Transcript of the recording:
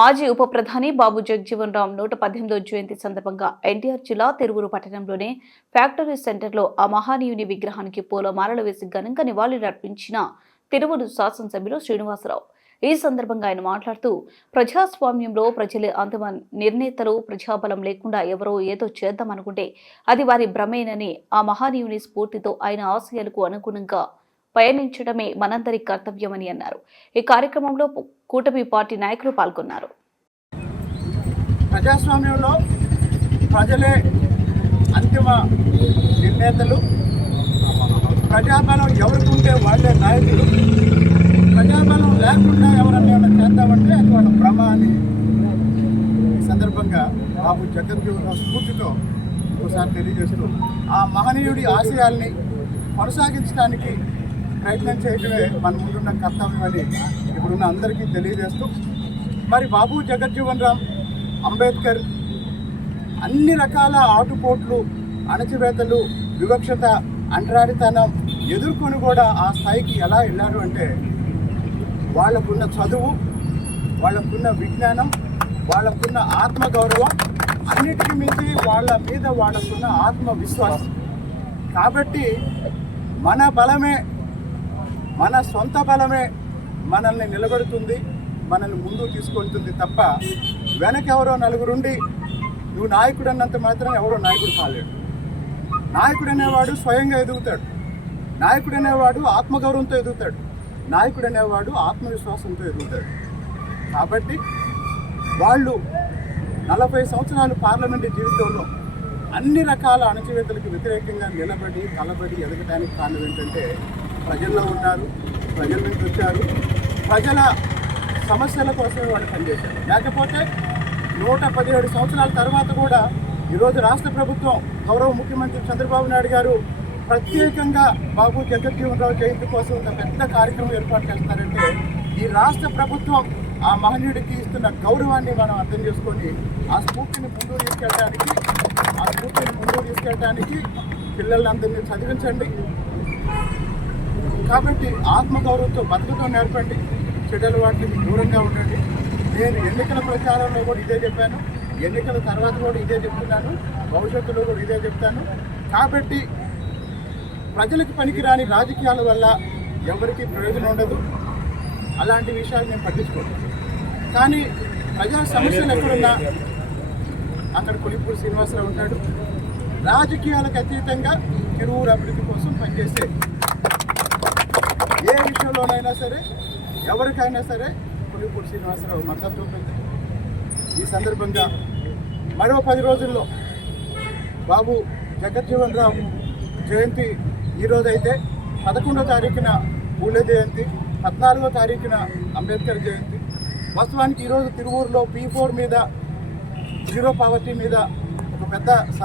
మాజీ ఉప ప్రధాని బాబు జగజీవన్ రామ్ నూట పద్దెనిమిదో జయంతి సందర్భంగా ఎన్టీఆర్ జిల్లా తిరువురు పట్టణంలోని ఫ్యాక్టరీ సెంటర్లో ఆ మహానీయుని విగ్రహానికి పూలమాలలు వేసి ఘనంగా నివాళులర్పించిన తిరువురు శాసనసభ్యులు శ్రీనివాసరావు. ఈ సందర్భంగా ఆయన మాట్లాడుతూ ప్రజాస్వామ్యంలో ప్రజలే అంతిమ నిర్ణేతలు ప్రజాబలం లేకుండా ఎవరో ఏదో చేద్దామనుకుంటే అది వారి భ్రమేనని ఆ మహానీయుని స్ఫూర్తితో ఆయన ఆశయాలకు అనుగుణంగా పయనించడమే మనందరి కర్తవ్యమని అన్నారు. ఈ కార్యక్రమంలో కూటమి పార్టీ నాయకులు పాల్గొన్నారు. ప్రజాస్వామ్యంలో ప్రజలే అంతిమ నిర్ణేతలు. ప్రజాబలం ఎవరికి ఉంటే వాళ్ళే నాయకులు. ప్రజాబలం లేకుండా ఎవరన్నా ఏమైనా చేద్దామంటే అది వాళ్ళ భ్రమ అని ఈ సందర్భంగా బాబు జగన్జీవన్ రావు స్ఫూర్తితో ఒకసారి తెలియజేస్తూ ఆ మహనీయుడి ఆశయాల్ని కొనసాగించడానికి ప్రయత్నం చేయడమే మన ముందున్న కర్తవ్యం అని ఇప్పుడున్న అందరికీ తెలియజేస్తూ మరి బాబు జగజ్జీవన్ రామ్ అంబేద్కర్ అన్ని రకాల ఆటుపోట్లు అణచివేతలు వివక్షత అంటరాడితనం ఎదుర్కొని కూడా ఆ స్థాయికి ఎలా వెళ్ళారు అంటే వాళ్ళకున్న చదువు వాళ్ళకున్న విజ్ఞానం వాళ్ళకున్న ఆత్మగౌరవం అన్నిటికీ మించి వాళ్ళ మీద వాళ్ళకున్న ఆత్మవిశ్వాసం. కాబట్టి మన బలమే మన సొంత బలమే మనల్ని నిలబెడుతుంది మనల్ని ముందుకు తీసుకెళ్తుంది తప్ప వెనకెవరో నలుగురుండి నువ్వు నాయకుడు అన్నంత మాత్రం ఎవరో నాయకుడు కాలేడు. నాయకుడు అనేవాడు స్వయంగా ఎదుగుతాడు. నాయకుడు అనేవాడు ఆత్మగౌరవంతో ఎదుగుతాడు. నాయకుడు అనేవాడు ఆత్మవిశ్వాసంతో ఎదుగుతాడు. కాబట్టి వాళ్ళు నలభై సంవత్సరాలు పార్లమెంటు జీవితంలో అన్ని రకాల అణచివేతలకు వ్యతిరేకంగా నిలబడి కలబడి ఎదగడానికి కారణం ఏంటంటే ప్రజల్లో ఉన్నారు ప్రజల నుంచి వచ్చారు. ప్రజల సమస్యల కోసమే వాళ్ళు పనిచేశారు. లేకపోతే నూట పదిహేడు సంవత్సరాల తర్వాత కూడా ఈరోజు రాష్ట్ర ప్రభుత్వం గౌరవ ముఖ్యమంత్రి చంద్రబాబు నాయుడు గారు ప్రత్యేకంగా బాబు జగజ్జీవనరావు జయంతి కోసం ఒక పెద్ద కార్యక్రమం ఏర్పాటు చేస్తారంటే ఈ రాష్ట్ర ప్రభుత్వం ఆ మహనీయుడికి ఇస్తున్న గౌరవాన్ని మనం అర్థం చేసుకొని ఆ స్ఫూర్తిని ముందుకు తీసుకెళ్ళడానికి ఆ స్ఫూర్తిని ముందుకు తీసుకెళ్ళడానికి పిల్లలందరినీ చదివించండి. కాబట్టి ఆత్మగౌరవంతో బతకటం నేర్పండి. చెడ్డల వాటికి దూరంగా ఉండండి. నేను ఎన్నికల ప్రచారంలో కూడా ఇదే చెప్పాను. ఎన్నికల తర్వాత కూడా ఇదే చెప్తున్నాను. భవిష్యత్తులో కూడా ఇదే చెప్తాను. కాబట్టి ప్రజలకు పనికిరాని రాజకీయాల వల్ల ఎవరికి ప్రయోజనం ఉండదు. అలాంటి విషయాలు నేను పట్టించుకోను. కానీ ప్రజా సమస్యలు ఎక్కడున్నా అక్కడ కొలిపూడి శ్రీనివాసరావు ఉంటాడు. రాజకీయాలకు అతీతంగా తిరువురు అభివృద్ధి కోసం పనిచేసే విషయంలోనైనా సరే ఎవరికైనా సరే కొలిపూడి శ్రీనివాసరావు మద్దతు చూపింది ఈ సందర్భంగా మరో పది రోజుల్లో బాబు జగజ్జీవన్ రావు జయంతి ఈరోజైతే పదకొండో తారీఖున పూలే జయంతి పద్నాలుగో తారీఖున అంబేద్కర్ జయంతి. వాస్తవానికి ఈరోజు తిరువూరులో పీ ఫోర్ మీద జీరో పావర్టీ మీద ఒక పెద్ద